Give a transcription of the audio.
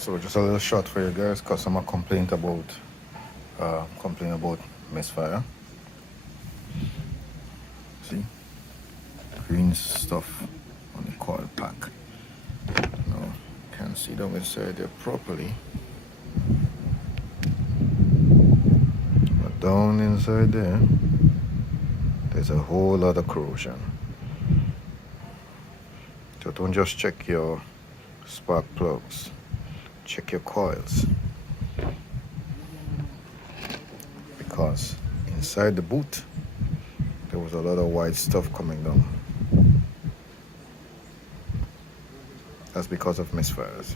So just a little shot for you guys. Customer complain about misfire. See, green stuff on the coil pack. Now can see them inside there properly, but down inside there, there's a whole lot of corrosion. So don't just check your spark plugs. Check your coils, because inside the boot there was a lot of white stuff coming down. That's because of misfires.